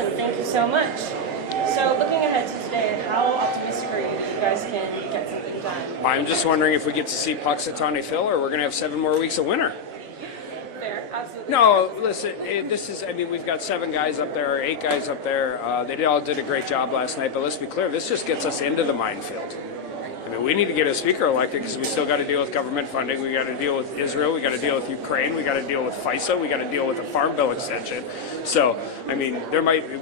Awesome. Thank you so much. So looking ahead to today, how optimistic are you that you guys can get something done? I'm just wondering if we get to see Puxatawny Phil, or we're going to have 7 more weeks of winter. Fair, absolutely. No, listen, we've got 7 guys up there, 8 guys up there. They all did a great job last night, but let's be clear, this just gets us into the minefield. I mean, we need to get a speaker elected because we still got to deal with government funding. We got to deal with Israel. We got to deal with Ukraine. We got to deal with FISA. We got to deal with a farm bill extension. So, I mean,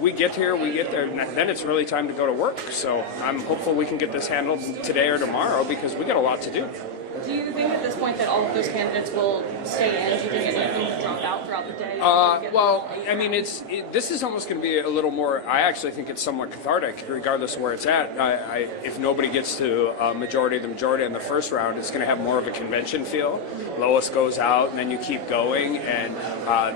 we get there, and then it's really time to go to work. So I'm hopeful we can get this handled today or tomorrow because we got a lot to do. Do you think at this point that all of those candidates will stay in? Do you think anything will drop out throughout the day? Well, I mean, this is almost going to be a little more. I actually think it's somewhat cathartic, regardless of where it's at. If nobody gets to the majority in the first round, it's going to have more of a convention feel. Lowest goes out, and then you keep going, and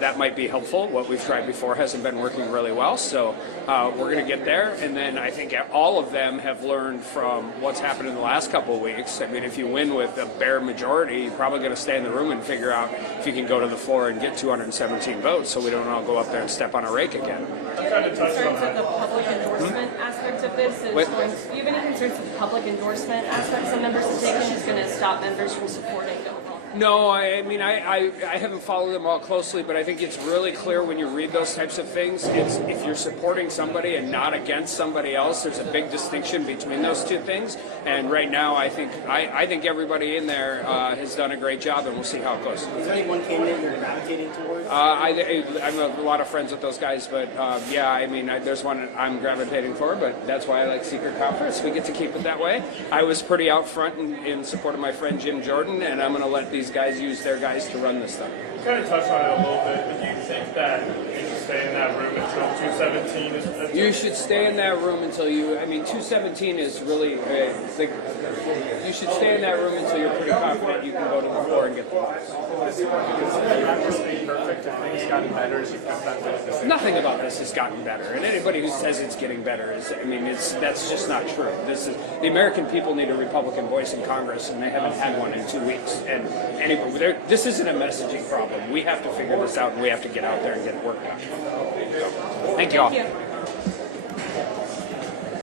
that might be helpful. What we've tried before hasn't been working really well, so we're going to get there. And then I think all of them have learned from what's happened in the last couple of weeks. I mean, if you win with a bare majority, you're probably going to stay in the room and figure out if you can go to the floor and get 217 votes so we don't all go up there and step on a rake again. Do you have any concerns with the public endorsement aspect of this? Do you have any concerns with the public endorsement aspect some members have taken is going to stop members from supporting the overall? No, I mean, I haven't followed them all closely, but I think it's really clear when you read those types of things. It's if you're supporting somebody and not against somebody else, there's a big distinction between those two things. And right now, I think everybody in there has done a great job, and we'll see how it goes. Is there any one candidate you're gravitating towards? I have a lot of friends with those guys, but yeah, I mean, there's one I'm gravitating for, but that's why I like Secret Conference. We get to keep it that way. I was pretty out front in support of my friend Jim Jordan, and I'm going to let these guys use their guys to run this stuff. You kind of touched on it a little bit, but do you think that you should stay in that room until 217 is? You should stay in that room until 217 is really, you should stay in that room until you're pretty confident you can go to the floor and get the votes. Perfect if things gotten better as you kept that way. Nothing about this has gotten better, and anybody who says it's getting better that's just not true. The American people need a Republican voice in Congress, and they haven't had one in 2 weeks. And anyway, this isn't a messaging problem. We have to figure this out, and we have to get out there and get it worked on. Thank you all. Thank you.